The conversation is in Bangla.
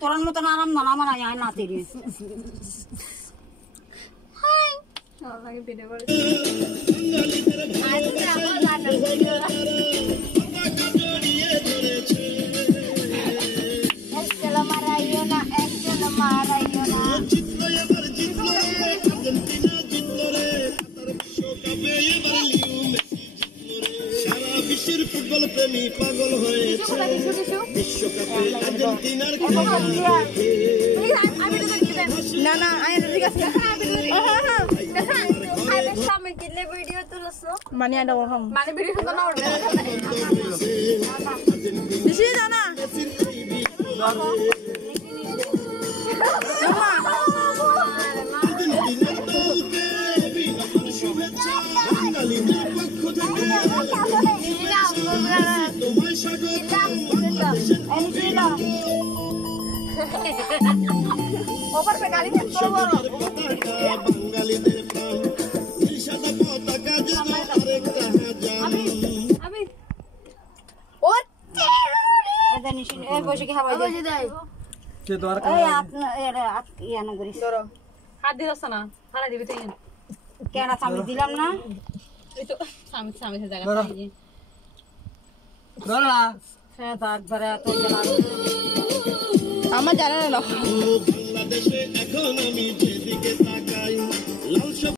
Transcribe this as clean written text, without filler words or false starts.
তোরার মতন আরাম না আমার আয় না তেরে হাই সবাই ভিডিও করে আজকে আমার গানের ভিডিও একলা মারাইও না জিতলো এবার জিতলো আর্জেন্টিনা জিতলো রে কাতার বিশ্বকাপে এবার লিও মেসি জিতলো রে সারা বিশ্বের ফুটবল প্রেমী পাগল হয়েছে বিশ্বকাপে আর্জেন্টিনার খেলা না না আয় ঠিক আছে আমি কিলে ভিডিও তুলছো মানে আইডা ওরকম মানে ভিডিও তো না ওরকম বেশি জানা ওপর पे गाड़ी से বাঙালিদের প্রাণ নীল সাদা পতাকা যেন আরেকটা জানি আমি ও এটা নিশিন এই বসে কি হাওয়া দিয়ে দেয় কে দরকার এই আপনা এরা ইয়ানা করিস ধরো হাত দিছস না হারা দিবি তুই কেন আমি দিলাম না এই তো সামনে সামনে জায়গা আছে ধরো না সে তো একবারে তো জানা আমার জানা না বাংলাদেশে এখন আমি যেদিকে তাকাই লাল